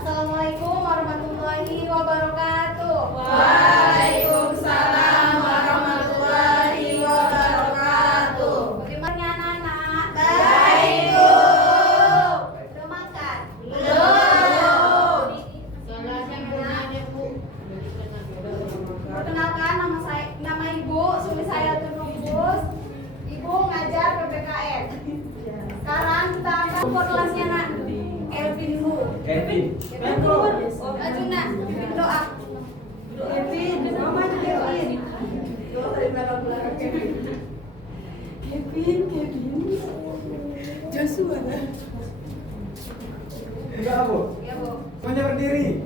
Assalamualaikum warahmatullahi wabarakatuh. Waalaikumsalam warahmatullahi wabarakatuh. Bagaimana anak-anak? Baik, Bu. Udah makan? Belum. Perkenalkan nama Ibu Suli saya Tunubus. Ibu ngajar PPKN. Sekarang kita akan ke kelasnya nak. Elvin Bu. Kevin. Ajuna, bimbing doa. Kevin, mama Kevin. Kevin. Joshua. Enggak, Bu. Ya Bu. Semuanya berdiri.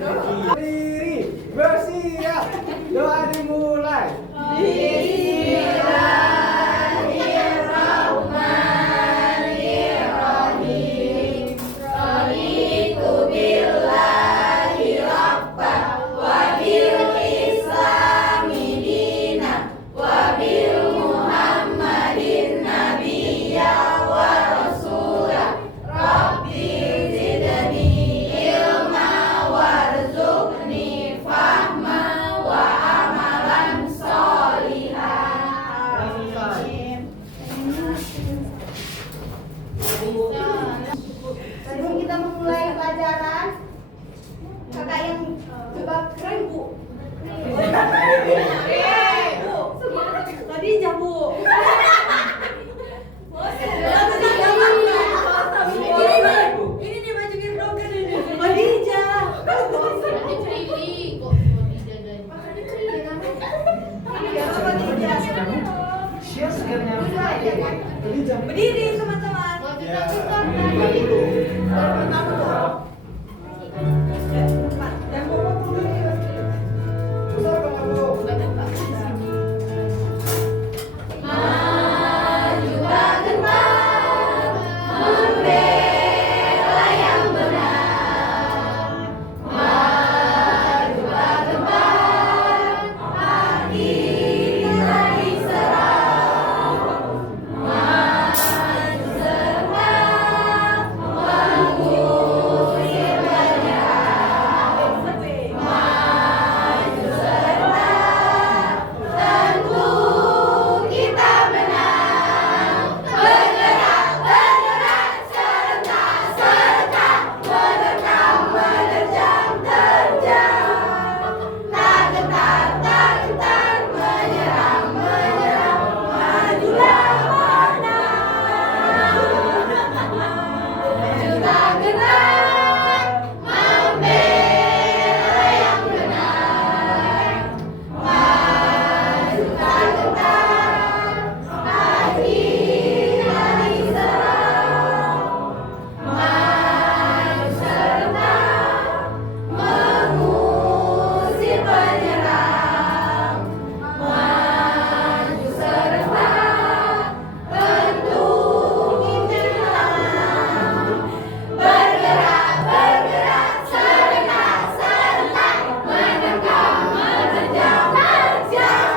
Berdiri. Bersiap. Doa dimulai. Bismillahirrahmanirrahim. Raditu billahi rabban wa bil islami dinan wa bil muhammadin nabiyya wa rasula. Rabbi zidni ilma warzuqni fahma wa amalan sholihan. Sebelum kita memulai pelajaran, kakak yang coba keren Bu. Tadi jamu. Ini nih baju broker ini. Khadija. Siap sekarang. Berdiri teman-teman. Maju bangkit membela yang benar. Maju bangkit hati kita diserang. Maju serentak mengusir banyak. Maju serentak tentu kita menang. Bergerak serentak menerkam menerjang terjang. Tak gentar menyerang majulah menang. Juga gentar membela yang benar. Maju tak gentar hati dari serang. Maju serentak mengusir penyerang. Maju serentak tentu kita menang. Bergerak serentak menerkam menerjang terjang.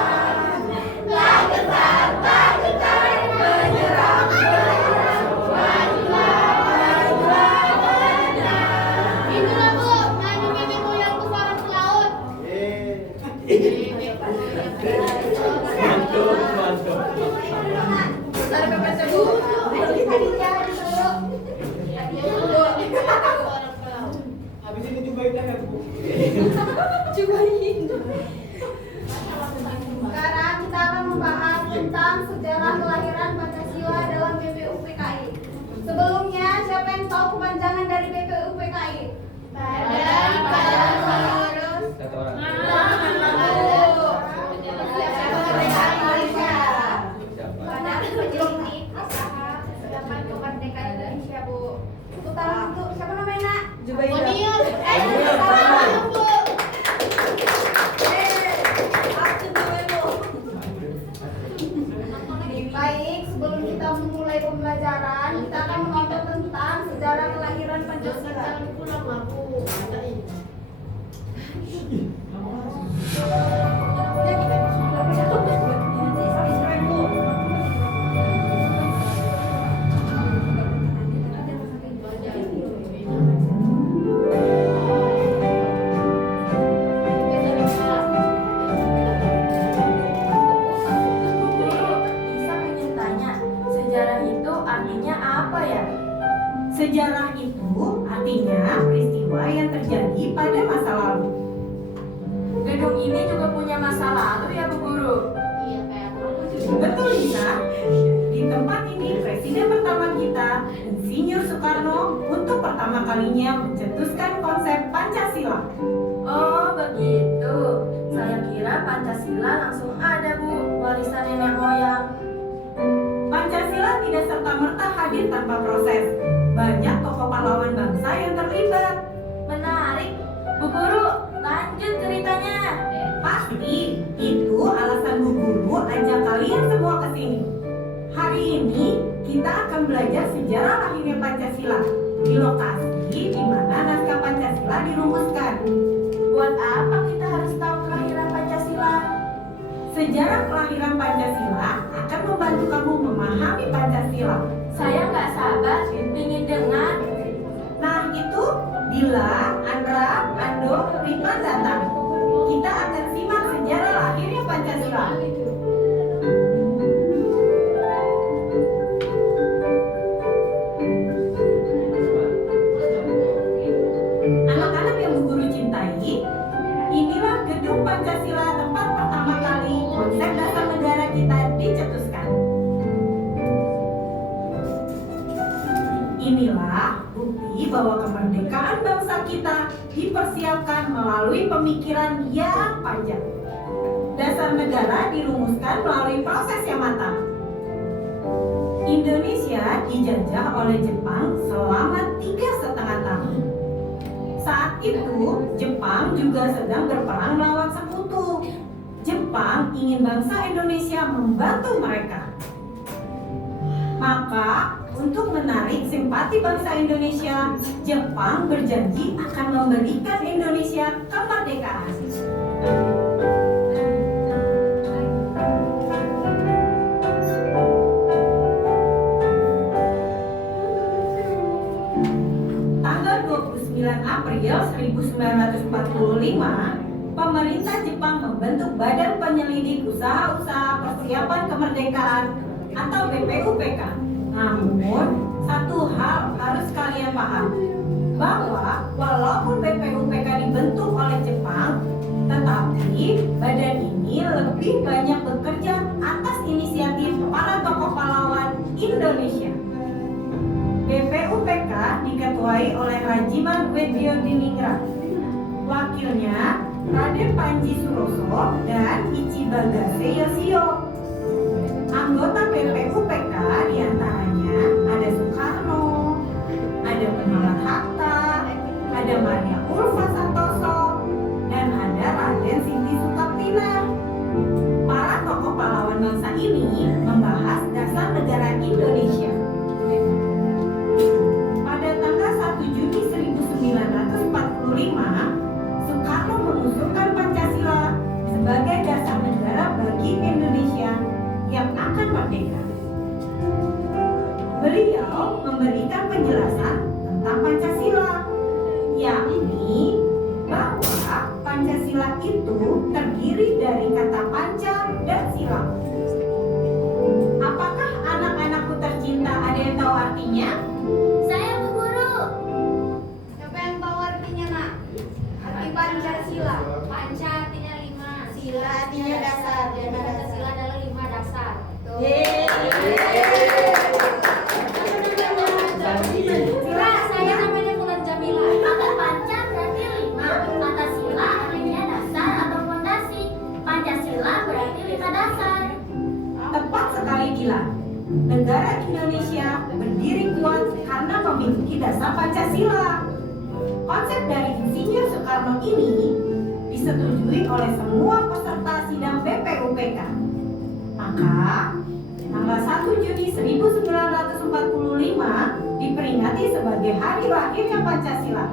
Tak gentar menyerang majulah menang. Itulah Bu, nyanyi mimi moyang ke suara pelaut. Mantap. Ada PPT Bu. Khadija dulu. Habis ini cobain aja, Bu. Sekarang kita akan membahas tentang sejarah kelahiran Pancasila dalam BPUPKI. Sebelumnya, siapa yang tahu kepanjangan dari BPUPKI? Badan Pengurus Satu orang. Kemerdekaan Indonesia. Siapa? Badan Penyelidik Usaha Persiapan Kemerdekaan Indonesia, Bu. Tepuk tangan untuk siapa namanya, Nak? Onion. salah, Bu. Baik, sebelum kita memulai pembelajaran, kita akan menonton tentang sejarah kelahiran Pancasila. Pulang aku. Jadi, Betul, Lisa. Di tempat ini Presiden pertama kita, Insinyur Soekarno, untuk pertama kalinya mencetuskan konsep Pancasila. Oh begitu. Saya kira Pancasila langsung ada Bu, warisan nenek moyang. Pancasila tidak serta-merta hadir tanpa proses. Banyak tokoh pahlawan bangsa yang terlibat. Menarik. Bu Guru, lanjut ceritanya. Pasti, itu alasan Bu Guru ajak kalian semua ke sini. Hari ini kita akan belajar sejarah lahirnya Pancasila di lokasi di mana naskah Pancasila dirumuskan. Buat apa kita harus tahu kelahiran Pancasila? Sejarah kelahiran Pancasila akan membantu kamu memahami Pancasila. Saya nggak sabar, ingin dengar. Nah itu, Dila, Andra, Ando, Rima datang. Kita akan simak sejarah lahirnya Pancasila. Anak-anak yang Bu Guru cintai, inilah gedung Pancasila, tempat pertama kali konsep dasar negara kita dicetuskan. Inilah bukti bahwa kemerdekaan bangsa kita dipersiapkan melalui pemikiran yang panjang. Dasar negara dirumuskan melalui proses yang matang. Indonesia dijajah oleh Jepang selama 3,5 tahun. Saat itu, Jepang juga sedang berperang melawan Sekutu. Jepang ingin bangsa Indonesia membantu mereka. Maka, untuk menarik simpati bangsa Indonesia, Jepang berjanji akan memberikan Indonesia kemerdekaan. Tanggal 29 April 1945, pemerintah Jepang membentuk Badan Penyelidik Usaha-Usaha Persiapan Kemerdekaan atau BPUPK. Namun, satu hal harus kalian paham, bahwa walaupun BPUPK dibentuk oleh Jepang, tetapi badan ini lebih banyak bekerja atas inisiatif para tokoh pahlawan Indonesia. BPUPK diketuai oleh Rajiman Weddiodiningrat. Wakilnya Raden Panji Suroso dan Ichibagase Yoshio. Anggota BPUPK diantaranya ada Soekarno, ada Muhammad Hatta, ada Maria Ulfa Santoso, dan ada Raden Sinti Sukartina. Para tokoh pahlawan bangsa ini membahas dasar negara Indonesia. Pada tanggal 1 Juni 1945, Soekarno mengusulkan Pancasila sebagai dasar negara bagi Indonesia yang akan merdeka. Beliau memberikan penjelasan tentang Pancasila, yakni bahwa Pancasila itu terdiri dari kata panca dan sila. Apakah anak-anakku tercinta ada yang tahu artinya? Saya Bu Guru. Siapa yang tahu artinya, Nak? Arti Pancasila. Panca artinya 5. Sila artinya dasar. Dan Pancasila adalah 5 dasar. Sila, saya namanya Mulan Jamila. Kata panca berarti 5. Kata sila artinya dasar atau fondasi. Pancasila berarti 5 dasar. Tepat sekali, Gila. Negara Indonesia berdiri kuat karena memiliki dasar Pancasila. Konsep dari Insinyur Soekarno ini disetujui oleh semua peserta sidang BPUPK. Maka, tanggal 1 Juni 1945 diperingati sebagai hari lahirnya Pancasila.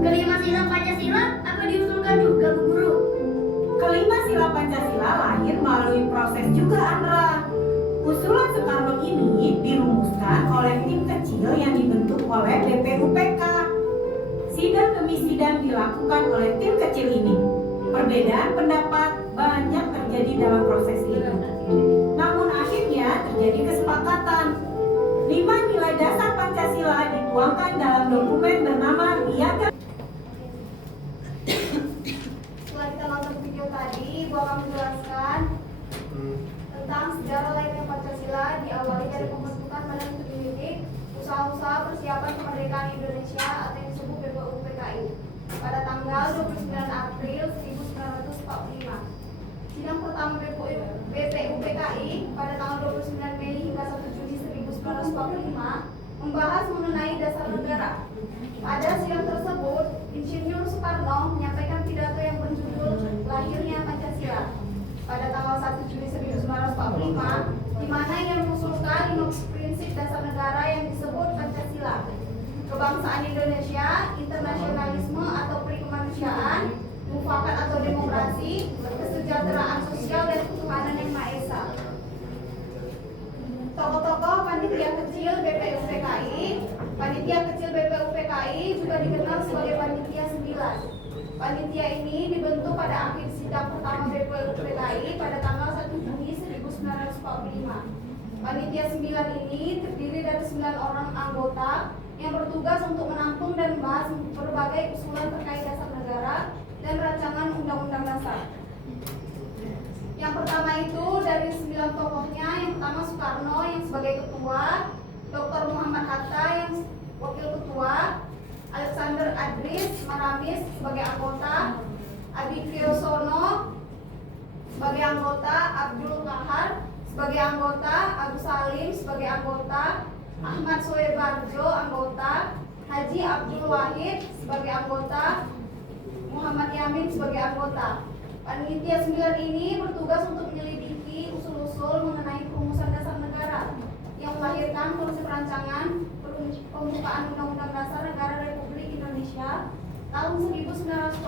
Kelima sila Pancasila apa diusulkan juga Bu Guru? Kelima sila Pancasila lahir melalui proses juga, Andra. Usulan Soekarno ini dirumuskan oleh tim kecil yang dibentuk oleh BPUPK. Sidang demi sidang dilakukan oleh tim kecil ini. Perbedaan pendapat banyak terjadi dalam proses ini. Namun akhirnya terjadi kesepakatan. 5 nilai dasar Pancasila dituangkan dalam dokumen bernama Piagam. Setelah kita nonton video tadi, Ibu akan menjelaskan tentang sejarah lahirnya Pancasila diawali dari pembentukan Badan Penyelidik Usaha-usaha Persiapan Kemerdekaan Indonesia atau yang disebut BPUPKI pada tanggal 29 April 1945. Sidang pertama BPUPKI pada tanggal 29 Mei hingga 1 Juni 1945 membahas mengenai dasar negara. Pada sidang tersebut, Insinyur Soekarno menyampaikan pidato yang berjudul Lahirnya Pancasila pada tanggal 1 Juni 1945, di mana ia mengusulkan 5 prinsip dasar negara yang disebut Pancasila: kebangsaan Indonesia, internasionalisme atau perikemanusiaan, mufakat atau demokrasi, kesejahteraan sosial dan ketuhanan yang Maha Esa. Tokoh-tokoh panitia kecil BPUPKI. Panitia kecil BPUPKI juga dikenal sebagai Panitia 9. Panitia ini dibentuk pada akhir sidang pertama BPUPKI pada tanggal 1 Juni 1945. Panitia 9 ini terdiri dari 9 orang anggota yang bertugas untuk menampung dan membahas berbagai usulan terkait dasar negara dan rancangan undang-undang dasar. Yang pertama itu dari 9 tokohnya, yang pertama Soekarno yang sebagai ketua, Dr. Muhammad Hatta yang wakil ketua, Alexander Adris Maramis sebagai anggota, Adi Kriyosono sebagai anggota, Abdul Kahar sebagai anggota, Agus Salim sebagai anggota, Ahmad Soebarjo anggota, Haji Abdul Wahid sebagai anggota, Muhammad Yamin sebagai anggota. Panitia 9 ini bertugas untuk menyelidiki usul-usul mengenai perumusan dasar negara yang melahirkan konsep rancangan pembukaan Undang-Undang Dasar Negara Republik Indonesia tahun 1945.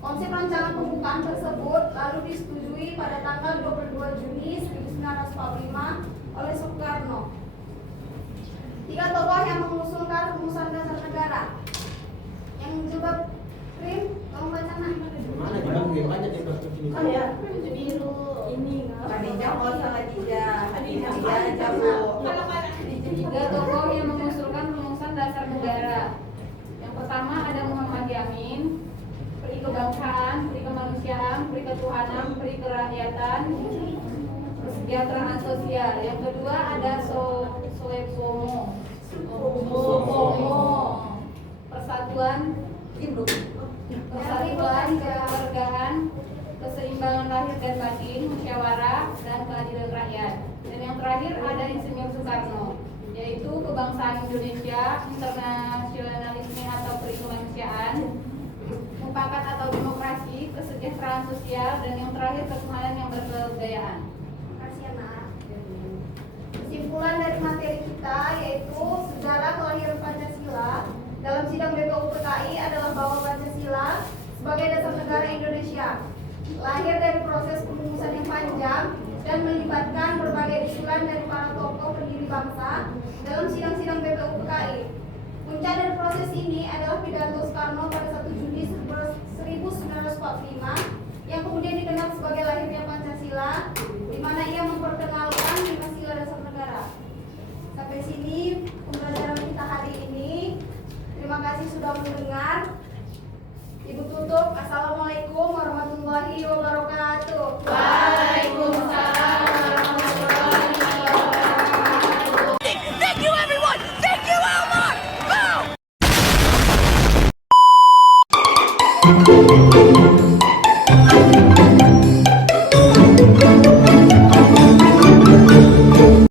Konsep rancangan pembukaan tersebut lalu disetujui pada tanggal 22 Juni 1945 oleh Soekarno. 3 tokoh yang mengusulkan rumusan dasar negara. Yang menjebak Krim, kamu baca nak? Mana di bangku yang banyak yang masuk sini? Oh ya, Biru. ini Khadijah mau sama Jija. Khadijah Jamu. 3 tokoh yang mengusulkan rumusan dasar negara. Yang pertama ada Muhammad Yamin, peri kebangsaan, peri kemanusiaan, peri ketuhanan, peri kerakyatan, kesejahteraan sosial. Yang kedua ada Soepomo, persatuan, kekeluargaan, keseimbangan lahir dan batin, musyawarah, dan keadilan rakyat. Dan yang terakhir ada Insinyur Soekarno, yaitu kebangsaan Indonesia, internasionalisme atau perikemanusiaan, mufakat atau demokrasi, kesejahteraan sosial, dan yang terakhir ketuhanan yang berkebudayaan. Makasih ya, Nak. Kesimpulan dari materi kita yaitu sejarah kelahiran Pancasila dalam sidang BPUPKI adalah bahwa Pancasila sebagai dasar negara Indonesia lahir dari proses perumusan yang panjang dan melibatkan berbagai usulan dari para tokoh pendiri bangsa dalam sidang-sidang BPUPKI. Puncak dari proses ini adalah pidato Soekarno pada 1 Juni 1945 yang kemudian dikenal sebagai lahirnya Pancasila, di mana ia memperkenalkan 5 sila dasar negara. Sampai sini pembelajaran kita hari ini. Terima kasih sudah mendengar. Ibu tutup. Assalamualaikum warahmatullahi wabarakatuh. Waalaikumsalam warahmatullahi wabarakatuh. Thank you, everyone! Thank you, Elmore! Boom!